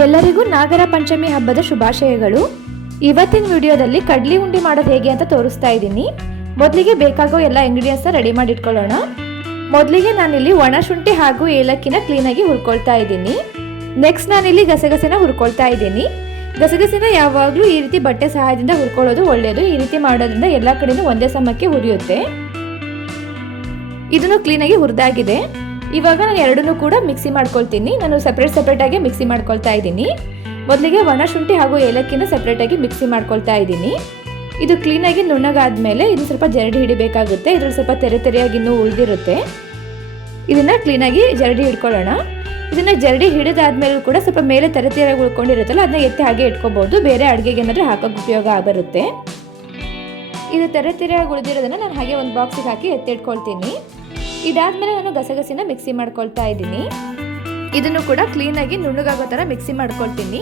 ಎಲ್ಲರಿಗೂ ನಾಗರ ಪಂಚಮಿ ಹಬ್ಬದ ಶುಭಾಶಯಗಳು. ಇವತ್ತಿನ ವಿಡಿಯೋದಲ್ಲಿ ಕಡ್ಲಿ ಉಂಡೆ ಮಾಡೋದು ಹೇಗೆ ಅಂತ ತೋರಿಸ್ತಾ ಇದ್ದೀನಿ. ಮೊದಲಿಗೆ ಬೇಕಾಗೋ ಎಲ್ಲ ಇಂಗ್ರೀಡಿಯೆಂಟ್ಸ್ನ ರೆಡಿ ಮಾಡಿ ಇಟ್ಕೊಳ್ಳೋಣ. ಮೊದಲಿಗೆ ನಾನಿಲ್ಲಿ ಒಣ ಶುಂಠಿ ಹಾಗೂ ಏಲಕ್ಕಿನ ಕ್ಲೀನಾಗಿ ಹುರ್ಕೊಳ್ತಾ ಇದ್ದೀನಿ. ನೆಕ್ಸ್ಟ್ ನಾನಿಲ್ಲಿ ಗಸಗಸೆನ ಹುರ್ಕೊಳ್ತಾ ಇದ್ದೀನಿ. ಗಸಗಸೆನ ಯಾವಾಗಲೂ ಈ ರೀತಿ ಬಟ್ಟೆ ಸಹಾಯದಿಂದ ಹುರ್ಕೊಳ್ಳೋದು ಒಳ್ಳೆಯದು. ಈ ರೀತಿ ಮಾಡೋದ್ರಿಂದ ಎಲ್ಲ ಕಡೆನೂ ಒಂದೇ ಸಮಕ್ಕೆ ಹುರಿಯುತ್ತೆ. ಇದನ್ನು ಕ್ಲೀನಾಗಿ ಹುರಿದಾಗಿದೆ. ಇವಾಗ ನಾನು ಎರಡನ್ನೂ ಕೂಡ ಮಿಕ್ಸಿ ಮಾಡ್ಕೊಳ್ತೀನಿ. ನಾನು ಸಪ್ರೇಟ್ ಆಗಿ ಮಿಕ್ಸಿ ಮಾಡ್ಕೊಳ್ತಾ ಇದ್ದೀನಿ. ಮೊದಲಿಗೆ ಒಣ ಶುಂಠಿ ಹಾಗೂ ಏಲಕ್ಕಿನ ಸಪ್ರೇಟಾಗಿ ಮಿಕ್ಸಿ ಮಾಡ್ಕೊಳ್ತಾ ಇದ್ದೀನಿ. ಇದು ಕ್ಲೀನಾಗಿ ನುಣ್ಣಗಾದ್ಮೇಲೆ ಇದು ಸ್ವಲ್ಪ ಜರಡಿ ಹಿಡಿಬೇಕಾಗುತ್ತೆ. ಇದ್ರಲ್ಲಿ ಸ್ವಲ್ಪ ತೆರೆಯಾಗಿ ಇನ್ನೂ ಉಳಿದಿರುತ್ತೆ. ಇದನ್ನು ಕ್ಲೀನಾಗಿ ಜರಡಿ ಹಿಡ್ಕೊಳ್ಳೋಣ. ಇದನ್ನು ಜರಡಿ ಹಿಡಿದಾದ್ಮೇಲೂ ಕೂಡ ಸ್ವಲ್ಪ ಮೇಲೆ ತೆರೆಯಾಗಿ ಉಳ್ಕೊಂಡಿರುತ್ತಲ್ಲ, ಅದನ್ನ ಎತ್ತಿ ಹಾಗೆ ಇಟ್ಕೋಬಹುದು. ಬೇರೆ ಅಡುಗೆಗೆ ಏನಾದರೂ ಹಾಕೋಕೆ ಉಪಯೋಗ ಬರುತ್ತೆ. ಇದು ತೆರೆಯಾಗಿ ಉಳಿದಿರೋದನ್ನು ನಾನು ಹಾಗೆ ಒಂದು ಬಾಕ್ಸಿಗೆ ಹಾಕಿ ಎತ್ತಿಟ್ಕೊಳ್ತೀನಿ. ಇದಾದ್ಮೇಲೆ ನಾನು ಗಸಗಸಿನ ಮಿಕ್ಸಿ ಮಾಡ್ಕೊಳ್ತಾ ಇದ್ದೀನಿ. ಇದನ್ನು ಕೂಡ ಕ್ಲೀನಾಗಿ ನುಣ್ಣಗಾಗೋ ಥರ ಮಿಕ್ಸಿ ಮಾಡ್ಕೊಳ್ತೀನಿ.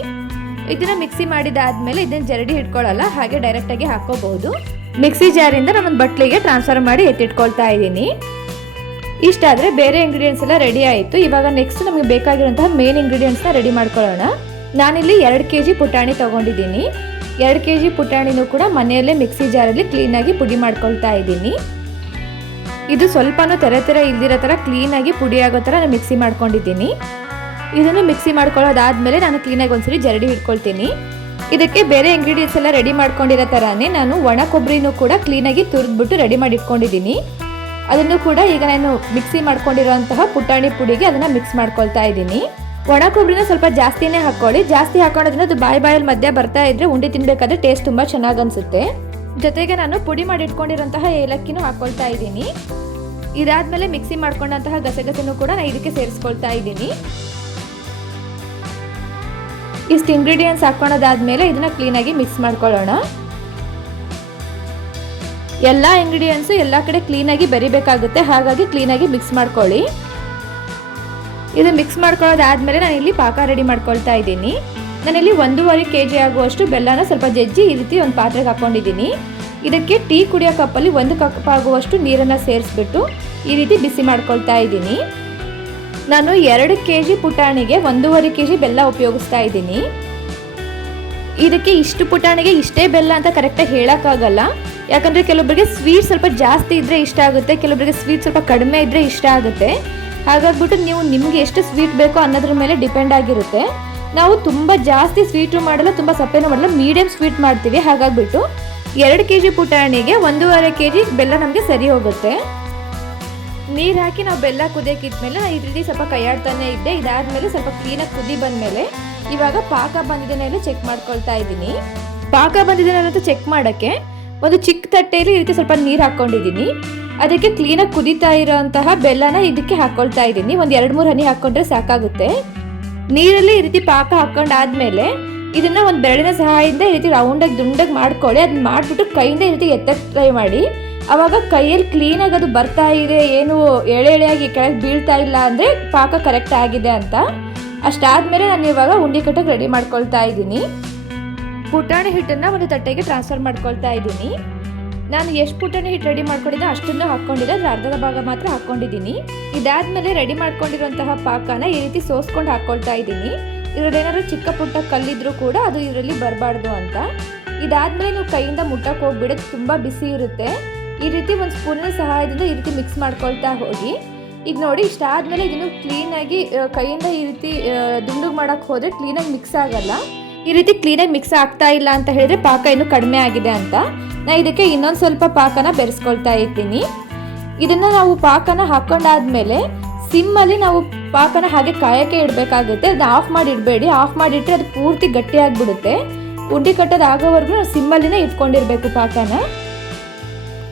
ಇದನ್ನು ಮಿಕ್ಸಿ ಮಾಡಿದಾದ್ಮೇಲೆ ಇದನ್ನು ಜರಡಿ ಹಿಡ್ಕೊಳ್ಳಲ್ಲ, ಹಾಗೆ ಡೈರೆಕ್ಟಾಗಿ ಹಾಕೋಬಹುದು. ಮಿಕ್ಸಿ ಜಾರಿಂದ ನಾನೊಂದು ಬಟ್ಲಿಗೆ ಟ್ರಾನ್ಸ್ಫರ್ ಮಾಡಿ ಎತ್ತಿಟ್ಕೊಳ್ತಾ ಇದ್ದೀನಿ. ಇಷ್ಟಾದರೆ ಬೇರೆ ಇಂಗ್ರೀಡಿಯೆಂಟ್ಸ್ ಎಲ್ಲ ರೆಡಿ ಆಯಿತು. ಇವಾಗ ನೆಕ್ಸ್ಟ್ ನಮಗೆ ಬೇಕಾಗಿರುವಂತಹ ಮೇನ್ ಇಂಗ್ರೀಡಿಯೆಂಟ್ಸ್ನ ರೆಡಿ ಮಾಡ್ಕೊಳ್ಳೋಣ. ನಾನಿಲ್ಲಿ 2 kg ಪುಟಾಣಿ ತೊಗೊಂಡಿದ್ದೀನಿ. 2 kg ಪುಟಾಣಿನೂ ಕೂಡ ಮನೆಯಲ್ಲೇ ಮಿಕ್ಸಿ ಜಾರಲ್ಲಿ ಕ್ಲೀನಾಗಿ ಪುಡಿ ಮಾಡ್ಕೊಳ್ತಾ ಇದ್ದೀನಿ. ಇದು ಸ್ವಲ್ಪನೂ ತೆರೆ ಇಲ್ದಿರೋ ಥರ ಕ್ಲೀನಾಗಿ ಪುಡಿ ಆಗೋ ಥರ ನಾನು ಮಿಕ್ಸಿ ಮಾಡ್ಕೊಂಡಿದ್ದೀನಿ. ಇದನ್ನು ಮಿಕ್ಸಿ ಮಾಡ್ಕೊಳ್ಳೋದಾದ್ಮೇಲೆ ನಾನು ಕ್ಲೀನಾಗಿ ಒಂದ್ಸರಿ ಜರಡಿ ಹಿಡ್ಕೊಳ್ತೀನಿ. ಇದಕ್ಕೆ ಬೇರೆ ಇಂಗ್ರೀಡಿಯೆಂಟ್ಸ್ ಎಲ್ಲ ರೆಡಿ ಮಾಡ್ಕೊಂಡಿರೋ ಥರನೇ ನಾನು ಒಣ ಕೊಬ್ಬರಿನೂ ಕೂಡ ಕ್ಲೀನಾಗಿ ತುರಿದ್ಬಿಟ್ಟು ರೆಡಿ ಮಾಡಿ ಇಟ್ಕೊಂಡಿದ್ದೀನಿ. ಅದನ್ನು ಕೂಡ ಈಗ ನಾನು ಮಿಕ್ಸಿ ಮಾಡ್ಕೊಂಡಿರೋಂತಹ ಪುಟಾಣಿ ಪುಡಿಗೆ ಅದನ್ನು ಮಿಕ್ಸ್ ಮಾಡ್ಕೊಳ್ತಾ ಇದ್ದೀನಿ. ಒಣ ಕೊಬ್ಬರಿನ ಸ್ವಲ್ಪ ಜಾಸ್ತಿನೇ ಹಾಕ್ಕೊಳ್ಳಿ. ಜಾಸ್ತಿ ಹಾಕೋದ್ರಿಂದ ಅದು ಬಾಯಲ್ಲಿ ಮಧ್ಯ ಬರ್ತಾ ಇದ್ರೆ ಉಂಡೆ ತಿನ್ಬೇಕಾದ್ರೆ ಟೇಸ್ಟ್ ತುಂಬ ಚೆನ್ನಾಗಿ ಅನಿಸುತ್ತೆ. ಜೊತೆಗೆ ನಾನು ಪುಡಿ ಮಾಡಿ ಇಟ್ಕೊಂಡಿರೋಂತಹ ಏಲಕ್ಕಿನೂ ಹಾಕ್ಕೊಳ್ತಾ ಇದ್ದೀನಿ. ಇದಾದ್ಮೇಲೆ ಮಿಕ್ಸಿ ಮಾಡ್ಕೊಂಡಂತಹ ಗಸಗಸೆನೂ ಕೂಡ ನಾನು ಇದಕ್ಕೆ ಸೇರಿಸ್ಕೊಳ್ತಾ ಇದ್ದೀನಿ. ಇಷ್ಟು ಇಂಗ್ರೀಡಿಯೆಂಟ್ಸ್ ಹಾಕೊಳ್ಳೋದಾದ್ಮೇಲೆ ಇದನ್ನ ಕ್ಲೀನಾಗಿ ಮಿಕ್ಸ್ ಮಾಡ್ಕೊಳ್ಳೋಣ. ಎಲ್ಲ ಇಂಗ್ರೀಡಿಯೆಂಟ್ಸು ಎಲ್ಲ ಕಡೆ ಕ್ಲೀನಾಗಿ ಬೆರಿಬೇಕಾಗುತ್ತೆ, ಹಾಗಾಗಿ ಕ್ಲೀನಾಗಿ ಮಿಕ್ಸ್ ಮಾಡ್ಕೊಳ್ಳಿ. ಇದು ಮಿಕ್ಸ್ ಮಾಡ್ಕೊಳ್ಳೋದಾದ್ಮೇಲೆ ನಾನು ಇಲ್ಲಿ ಪಾಕ ರೆಡಿ ಮಾಡ್ಕೊಳ್ತಾ ಇದ್ದೀನಿ. ನಾನಿಲ್ಲಿ 1.5 kg ಆಗುವಷ್ಟು ಬೆಲ್ಲನ ಸ್ವಲ್ಪ ಜಜ್ಜಿ ಈ ರೀತಿ ಒಂದು ಪಾತ್ರೆಗೆ ಹಾಕೊಂಡಿದ್ದೀನಿ. ಇದಕ್ಕೆ ಟೀ ಕುಡಿಯೋ ಕಪ್ಪಲ್ಲಿ 1 ಕಪ್ ಆಗುವಷ್ಟು ನೀರನ್ನು ಸೇರಿಸ್ಬಿಟ್ಟು ಈ ರೀತಿ ಬಿಸಿ ಮಾಡ್ಕೊಳ್ತಾ ಇದ್ದೀನಿ. ನಾನು 2 kg ಪುಟಾಣಿಗೆ 1.5 kg ಬೆಲ್ಲ ಉಪಯೋಗಿಸ್ತಾ ಇದ್ದೀನಿ. ಇದಕ್ಕೆ ಇಷ್ಟು ಪುಟಾಣಿಗೆ ಇಷ್ಟೇ ಬೆಲ್ಲ ಅಂತ ಕರೆಕ್ಟಾಗಿ ಹೇಳೋಕ್ಕಾಗಲ್ಲ. ಯಾಕಂದರೆ ಕೆಲವೊಬ್ಬರಿಗೆ ಸ್ವೀಟ್ ಸ್ವಲ್ಪ ಜಾಸ್ತಿ ಇದ್ದರೆ ಇಷ್ಟ ಆಗುತ್ತೆ, ಕೆಲವೊಬ್ಬರಿಗೆ ಸ್ವೀಟ್ ಸ್ವಲ್ಪ ಕಡಿಮೆ ಇದ್ದರೆ ಇಷ್ಟ ಆಗುತ್ತೆ. ಹಾಗಾಗ್ಬಿಟ್ಟು ನೀವು ನಿಮಗೆ ಎಷ್ಟು ಸ್ವೀಟ್ ಬೇಕೋ ಅನ್ನೋದ್ರ ಮೇಲೆ ಡಿಪೆಂಡ್ ಆಗಿರುತ್ತೆ. ನಾವು ತುಂಬ ಜಾಸ್ತಿ ಸ್ವೀಟು ಮಾಡಲ್ಲ, ತುಂಬ ಸಪ್ಪೆನೂ ಮಾಡಲ್ಲ, ಮೀಡಿಯಮ್ ಸ್ವೀಟ್ ಮಾಡ್ತೀವಿ. ಹಾಗಾಗ್ಬಿಟ್ಟು 2 kg ಪುಟಾಣಿಗೆ 1.5 kg ಬೆಲ್ಲ ನಮಗೆ ಸರಿ ಹೋಗುತ್ತೆ. ನೀರು ಹಾಕಿ ನಾವು ಬೆಲ್ಲ ಕುದಿಯೋಕ್ಕಿದ್ಮೇಲೆ ನಾನು ಈ ರೀತಿ ಸ್ವಲ್ಪ ಕೈಯಾಡ್ತಾನೆ ಇದ್ದೆ. ಇದಾದ್ಮೇಲೆ ಸ್ವಲ್ಪ ಕ್ಲೀನಾಗಿ ಕುದಿ ಬಂದಮೇಲೆ ಇವಾಗ ಪಾಕ ಬಂದಿದ್ದೇನೆ ಎಲ್ಲ ಚೆಕ್ ಮಾಡ್ಕೊಳ್ತಾ ಇದ್ದೀನಿ. ಪಾಕ ಬಂದಿದ್ದೇನೆ ಅಂತ ಚೆಕ್ ಮಾಡೋಕ್ಕೆ ಒಂದು ಚಿಕ್ಕ ತಟ್ಟೆಯಲ್ಲಿ ಈ ರೀತಿ ಸ್ವಲ್ಪ ನೀರು ಹಾಕ್ಕೊಂಡಿದ್ದೀನಿ. ಅದಕ್ಕೆ ಕ್ಲೀನಾಗಿ ಕುದೀತಾ ಇರೋಂತಹ ಬೆಲ್ಲನ ಇದಕ್ಕೆ ಹಾಕ್ಕೊಳ್ತಾ ಇದ್ದೀನಿ. ಒಂದು 2-3 ಹನಿ ಹಾಕ್ಕೊಂಡ್ರೆ ಸಾಕಾಗುತ್ತೆ. ನೀರಲ್ಲಿ ಈ ರೀತಿ ಪಾಕ ಹಾಕೊಂಡಾದ್ಮೇಲೆ ಇದನ್ನ ಒಂದು ಬೆರಳಿನ ಸಹಾಯದಿಂದ ಈ ರೀತಿ ರೌಂಡಾಗಿ ದುಂಡಾಗಿ ಮಾಡ್ಕೊಳ್ಳಿ. ಅದನ್ನ ಮಾಡಿಬಿಟ್ಟು ಕೈಯಿಂದ ಈ ರೀತಿ ಎತ್ತಕ್ಕೆ ಟ್ರೈ ಮಾಡಿ. ಆವಾಗ ಕೈಯಲ್ಲಿ ಕ್ಲೀನಾಗಿ ಅದು ಬರ್ತಾ ಇದೆ, ಏನು ಎಳೆಯಾಗಿ ಕೆಳಗೆ ಬೀಳ್ತಾ ಇಲ್ಲ ಅಂದರೆ ಪಾಕ ಕರೆಕ್ಟ್ ಆಗಿದೆ ಅಂತ. ಅಷ್ಟಾದಮೇಲೆ ನಾನು ಇವಾಗ ಉಂಡೆ ಕಟ್ಟಕ್ಕೆ ರೆಡಿ ಮಾಡ್ಕೊಳ್ತಾ ಇದ್ದೀನಿ. ಪುಟಾಣಿ ಹಿಟ್ಟನ್ನು ಒಂದು ತಟ್ಟೆಗೆ ಟ್ರಾನ್ಸ್ಫರ್ ಮಾಡ್ಕೊಳ್ತಾ ಇದ್ದೀನಿ. ನಾನು ಎಷ್ಟು ಪುಟಾಣಿ ಹಿಟ್ಟು ರೆಡಿ ಮಾಡ್ಕೊಂಡಿದ್ದೆ ಅಷ್ಟನ್ನು ಹಾಕ್ಕೊಂಡಿದ್ದೆ, ಅದ್ರ ಅರ್ಧದ ಭಾಗ ಮಾತ್ರ ಹಾಕ್ಕೊಂಡಿದ್ದೀನಿ. ಇದಾದ್ಮೇಲೆ ರೆಡಿ ಮಾಡ್ಕೊಂಡಿರುವಂತಹ ಪಾಕನ ಈ ರೀತಿ ಸೋಸ್ಕೊಂಡು ಹಾಕ್ಕೊಳ್ತಾ ಇದ್ದೀನಿ. ಇದರಲ್ಲಿ ಏನಾದರೂ ಚಿಕ್ಕ ಪುಟ್ಟ ಕಲ್ಲಿದ್ರೂ ಕೂಡ ಅದು ಇದರಲ್ಲಿ ಬರಬಾರ್ದು ಅಂತ. ಇದಾದ್ಮೇಲೆ ನೀವು ಕೈಯಿಂದ ಮುಟ್ಟಕ್ಕೆ ಹೋಗ್ಬಿಡೋದು, ತುಂಬ ಬಿಸಿ ಇರುತ್ತೆ. ಈ ರೀತಿ ಒಂದು ಸ್ಪೂನಿನ ಸಹಾಯದಿಂದ ಈ ರೀತಿ ಮಿಕ್ಸ್ ಮಾಡ್ಕೊಳ್ತಾ ಹೋಗಿ. ಈಗ ನೋಡಿ, ಇಷ್ಟ ಆದಮೇಲೆ ಇದನ್ನು ಕ್ಲೀನಾಗಿ ಕೈಯಿಂದ ಈ ರೀತಿ ದುಂಡುಗೆ ಮಾಡೋಕ್ಕೆ ಹೋದರೆ ಕ್ಲೀನಾಗಿ ಮಿಕ್ಸ್ ಆಗಲ್ಲ. ಈ ರೀತಿ ಕ್ಲೀನಾಗಿ ಮಿಕ್ಸ್ ಆಗ್ತಾ ಇಲ್ಲ ಅಂತ ಹೇಳಿದ್ರೆ ಪಾಕ ಇನ್ನೂ ಕಡಿಮೆ ಆಗಿದೆ ಅಂತ. ನಾನು ಇದಕ್ಕೆ ಇನ್ನೊಂದು ಸ್ವಲ್ಪ ಪಾಕನ ಬೆರೆಸ್ಕೊಳ್ತಾ ಇದ್ದೀನಿ. ಇದನ್ನು ನಾವು ಪಾಕನ ಹಾಕೊಂಡಾದ್ಮೇಲೆ ಸಿಮ್ಮಲ್ಲಿ ನಾವು ಪಾಕನ ಹಾಗೆ ಕಾಯೋಕ್ಕೆ ಇಡಬೇಕಾಗುತ್ತೆ. ಅದನ್ನ ಆಫ್ ಮಾಡಿ ಇಡಬೇಡಿ. ಆಫ್ ಮಾಡಿಟ್ರೆ ಅದು ಪೂರ್ತಿ ಗಟ್ಟಿಯಾಗಿಬಿಡುತ್ತೆ. ಉಂಡೆ ಕಟ್ಟೋದು ಆಗೋವರೆಗೂ ನಾವು ಸಿಮ್ಮಲ್ಲಿನೇ ಇಟ್ಕೊಂಡಿರಬೇಕು ಪಾಕನ.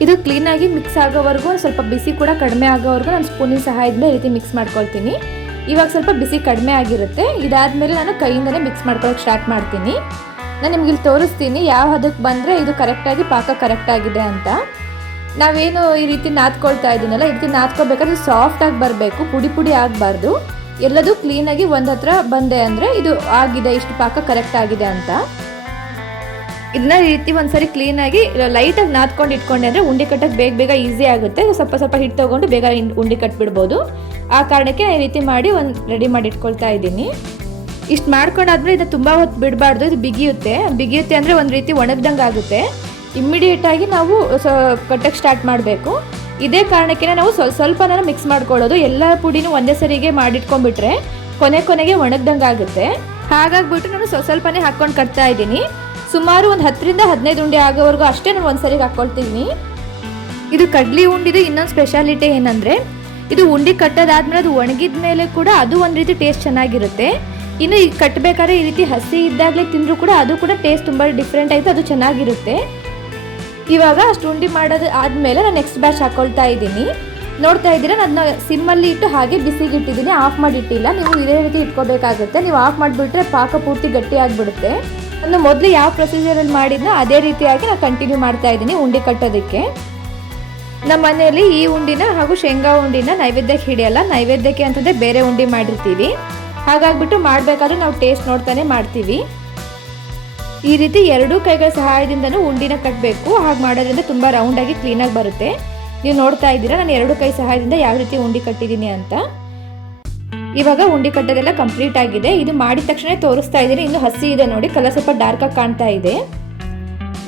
ಇದು ಕ್ಲೀನಾಗಿ ಮಿಕ್ಸ್ ಆಗೋವರೆಗೂ, ಸ್ವಲ್ಪ ಬಿಸಿ ಕೂಡ ಕಡಿಮೆ ಆಗೋವರೆಗೂ ನಾನು ಸ್ಪೂನಿನ ಸಹಾಯದಿಂದ ಈ ರೀತಿ ಮಿಕ್ಸ್ ಮಾಡ್ಕೊಳ್ತೀನಿ. ಇವಾಗ ಸ್ವಲ್ಪ ಬಿಸಿ ಕಡಿಮೆ ಆಗಿರುತ್ತೆ. ಇದಾದಮೇಲೆ ನಾನು ಕೈಯಿಂದನೇ ಮಿಕ್ಸ್ ಮಾಡ್ಕೊಳ್ಳೋಕೆ ಸ್ಟಾರ್ಟ್ ಮಾಡ್ತೀನಿ. ನಾನು ನಿಮ್ಗೆ ಇಲ್ಲಿ ತೋರಿಸ್ತೀನಿ ಯಾವ ಹದಕ್ಕೆ ಬಂದರೆ ಇದು ಕರೆಕ್ಟಾಗಿ ಪಾಕ ಕರೆಕ್ಟ್ ಆಗಿದೆ ಅಂತ. ನಾವೇನು ಈ ರೀತಿ ನಾದ್ಕೊಳ್ತಾ ಇದ್ದೀನಲ್ಲ, ಈ ರೀತಿ ನಾದ್ಕೋಬೇಕಾದ್ರೆ ಸಾಫ್ಟಾಗಿ ಬರಬೇಕು, ಪುಡಿ ಆಗಬಾರ್ದು. ಎಲ್ಲದೂ ಕ್ಲೀನಾಗಿ ಒಂದು ಹತ್ರ ಬಂದೆ ಅಂದರೆ ಇದು ಆಗಿದೆ, ಇಷ್ಟು ಪಾಕ ಕರೆಕ್ಟ್ ಆಗಿದೆ ಅಂತ. ಇದನ್ನ ಈ ರೀತಿ ಒಂದ್ಸರಿ ಕ್ಲೀನಾಗಿ ಲೈಟಾಗಿ ನಾದ್ಕೊಂಡು ಇಟ್ಕೊಂಡೆ ಅಂದರೆ ಉಂಡೆ ಕಟ್ಟಕ್ಕೆ ಬೇಗ ಈಸಿ ಆಗುತ್ತೆ. ಸ್ವಲ್ಪ ಹಿಟ್ಟು ತೊಗೊಂಡು ಬೇಗ ಉಂಡೆ ಕಟ್ಬಿಡ್ಬೋದು. ಆ ಕಾರಣಕ್ಕೆ ಈ ರೀತಿ ಮಾಡಿ ರೆಡಿ ಮಾಡಿ ಇಟ್ಕೊಳ್ತಾ ಇದ್ದೀನಿ. ಇಷ್ಟು ಮಾಡ್ಕೊಂಡಾದ್ಮೇಲೆ ಇದನ್ನು ತುಂಬ ಹೊತ್ತು ಬಿಡಬಾರ್ದು, ಇದು ಬಿಗಿಯುತ್ತೆ ಅಂದರೆ ಒಂದು ರೀತಿ ಒಣಗ್ದಂಗೆ ಆಗುತ್ತೆ. ಇಮ್ಮಿಡಿಯೇಟಾಗಿ ನಾವು ಕಟ್ಟಕ್ಕೆ ಸ್ಟಾರ್ಟ್ ಮಾಡಬೇಕು. ಇದೇ ಕಾರಣಕ್ಕೆ ನಾವು ಸ್ವಲ್ಪನ ಮಿಕ್ಸ್ ಮಾಡ್ಕೊಳ್ಳೋದು. ಎಲ್ಲ ಪುಡಿನೂ ಒಂದೇ ಸರಿಗೆ ಮಾಡಿಟ್ಕೊಂಡ್ಬಿಟ್ರೆ ಕೊನೆಗೆ ಒಣಗ್ದಂಗೆ ಆಗುತ್ತೆ. ಹಾಗಾಗ್ಬಿಟ್ಟು ನಾನು ಸ್ವಲ್ಪನೇ ಹಾಕ್ಕೊಂಡು ಕಟ್ತಾ ಇದ್ದೀನಿ. ಸುಮಾರು ಒಂದು 10ರಿಂದ 15 ಉಂಡೆ ಆಗೋವರೆಗೂ ಅಷ್ಟೇ ನಾನು ಒಂದು ಸರಿಗೆ ಹಾಕ್ಕೊಳ್ತೀನಿ. ಇದು ಕಡ್ಲಿ ಉಂಡಿದು ಇನ್ನೊಂದು ಸ್ಪೆಷಾಲಿಟಿ ಏನಂದರೆ, ಇದು ಉಂಡೆ ಕಟ್ಟೋದಾದ್ಮೇಲೆ ಅದು ಒಣಗಿದ ಮೇಲೆ ಕೂಡ ಅದು ಒಂದು ರೀತಿ ಟೇಸ್ಟ್ ಚೆನ್ನಾಗಿರುತ್ತೆ. ಇನ್ನು ಈಗ ಕಟ್ಟಬೇಕಾದ್ರೆ ಈ ರೀತಿ ಹಸಿ ಇದ್ದಾಗಲೇ ತಿಂದರೂ ಕೂಡ ಅದು ಕೂಡ ಟೇಸ್ಟ್ ತುಂಬ ಡಿಫ್ರೆಂಟ್ ಆಯಿತು, ಅದು ಚೆನ್ನಾಗಿರುತ್ತೆ. ಇವಾಗ ಅಷ್ಟು ಉಂಡೆ ಮಾಡೋದು ಆದಮೇಲೆ ನಾನು ನೆಕ್ಸ್ಟ್ ಬ್ಯಾಚ್ ಹಾಕ್ಕೊಳ್ತಾ ಇದ್ದೀನಿ. ನೋಡ್ತಾ ಇದ್ದೀರಾ, ನಾನು ಸಿಮ್ಮಲ್ಲಿ ಇಟ್ಟು ಹಾಗೆ ಬಿಸಿಗೆ ಇಟ್ಟಿದ್ದೀನಿ, ಆಫ್ ಮಾಡಿ ಇಟ್ಟಿಲ್ಲ. ನೀವು ಇದೇ ರೀತಿ ಇಟ್ಕೋಬೇಕಾಗುತ್ತೆ. ನೀವು ಆಫ್ ಮಾಡಿಬಿಟ್ರೆ ಪಾಕ ಪೂರ್ತಿ ಗಟ್ಟಿ ಆಗಿಬಿಡುತ್ತೆ. ನಾನು ಮೊದಲು ಯಾವ ಪ್ರೊಸೀಜರಲ್ಲಿ ಮಾಡಿದ್ನೋ ಅದೇ ರೀತಿಯಾಗಿ ನಾನು ಕಂಟಿನ್ಯೂ ಮಾಡ್ತಾ ಇದ್ದೀನಿ ಉಂಡೆ ಕಟ್ಟೋದಕ್ಕೆ. ನಮ್ಮ ಮನೆಯಲ್ಲಿ ಈ ಉಂಡಿನ ಹಾಗೂ ಶೇಂಗಾ ಉಂಡಿನ ನೈವೇದ್ಯಕ್ಕೆ ಹಿಡಿಯಲ್ಲ. ನೈವೇದ್ಯಕ್ಕೆ ಅಂತಂದರೆ ಬೇರೆ ಉಂಡೆ ಮಾಡಿರ್ತೀವಿ. ಹಾಗಾಗ್ಬಿಟ್ಟು ಮಾಡಬೇಕಾದ್ರೂ ನಾವು ಟೇಸ್ಟ್ ನೋಡ್ತಾನೆ ಮಾಡ್ತೀವಿ. ಈ ರೀತಿ 2 ಕೈಗಳ ಸಹಾಯದಿಂದನೂ ಉಂಡಿನ ಕಟ್ಟಬೇಕು. ಹಾಗೆ ಮಾಡೋದ್ರಿಂದ ತುಂಬ ರೌಂಡಾಗಿ ಕ್ಲೀನಾಗಿ ಬರುತ್ತೆ. ನೀವು ನೋಡ್ತಾ ಇದ್ದೀರಾ ನಾನು 2 ಕೈ ಸಹಾಯದಿಂದ ಯಾವ ರೀತಿ ಉಂಡೆ ಕಟ್ಟಿದ್ದೀನಿ ಅಂತ. ಇವಾಗ ಉಂಡೆ ಕಟ್ಟೋದೆಲ್ಲ ಕಂಪ್ಲೀಟ್ ಆಗಿದೆ. ಇದು ಮಾಡಿದ ತಕ್ಷಣ ತೋರಿಸ್ತಾ ಇದ್ದೀನಿ. ಇನ್ನು ಹಸಿ ಇದೆ ನೋಡಿ, ಕಲರ್ ಸ್ವಲ್ಪ ಡಾರ್ಕಾಗಿ ಕಾಣ್ತಾ ಇದೆ.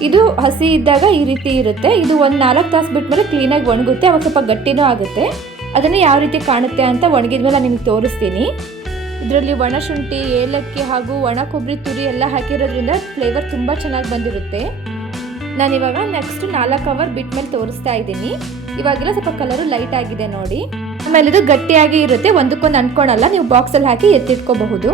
ಇದು ಹಸಿ ಇದ್ದಾಗ ಈ ರೀತಿ ಇರುತ್ತೆ. ಇದು ಒಂದು 4 ತಾಸು ಬಿಟ್ಮೇಲೆ ಕ್ಲೀನಾಗಿ ಒಣಗುತ್ತೆ. ಅವಾಗ ಸ್ವಲ್ಪ ಗಟ್ಟಿನೂ ಆಗುತ್ತೆ. ಅದನ್ನು ಯಾವ ರೀತಿ ಕಾಣುತ್ತೆ ಅಂತ ಒಣಗಿದ್ಮೇಲೆ ನಾನು ನಿಮಗೆ ತೋರಿಸ್ತೀನಿ. ಇದರಲ್ಲಿ ಒಣ ಶುಂಠಿ, ಏಲಕ್ಕಿ ಹಾಗೂ ಒಣ ಕೊಬ್ಬರಿ ತುರಿ ಎಲ್ಲ ಹಾಕಿರೋದ್ರಿಂದ ಫ್ಲೇವರ್ ತುಂಬ ಚೆನ್ನಾಗಿ ಬಂದಿರುತ್ತೆ. ನಾನಿವಾಗ ನೆಕ್ಸ್ಟ್ 4 ಅವರ್ ಬಿಟ್ಟ ಮೇಲೆ ತೋರಿಸ್ತಾ ಇದ್ದೀನಿ. ಇವಾಗೆಲ್ಲ ಸ್ವಲ್ಪ ಕಲರು ಲೈಟ್ ಆಗಿದೆ ನೋಡಿ. ಆಮೇಲೆ ಇದು ಗಟ್ಟಿಯಾಗಿ ಇರುತ್ತೆ, ಒಂದಕ್ಕೊಂದು ಅಂಟ್ಕೊಳಲ್ಲ. ನೀವು ಬಾಕ್ಸಲ್ಲಿ ಹಾಕಿ ಎತ್ತಿಟ್ಕೋಬಹುದು.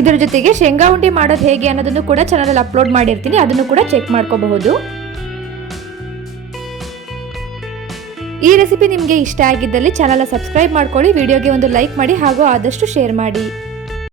ಇದರ ಜೊತೆಗೆ ಶೇಂಗಾ ಉಂಡೆ ಮಾಡೋದು ಹೇಗೆ ಅನ್ನೋದನ್ನು ಕೂಡ ಚಾನಲಲ್ಲಿ ಅಪ್ಲೋಡ್ ಮಾಡಿರ್ತೀನಿ, ಅದನ್ನು ಕೂಡ ಚೆಕ್ ಮಾಡ್ಕೋಬಹುದು. ಈ ರೆಸಿಪಿ ನಿಮಗೆ ಇಷ್ಟ ಆಗಿದ್ದಲ್ಲಿ ಚಾನಲ್ನ ಸಬ್ಸ್ಕ್ರೈಬ್ ಮಾಡ್ಕೊಳ್ಳಿ, ವಿಡಿಯೋಗೆ ಒಂದು ಲೈಕ್ ಮಾಡಿ ಹಾಗೂ ಆದಷ್ಟು ಶೇರ್ ಮಾಡಿ.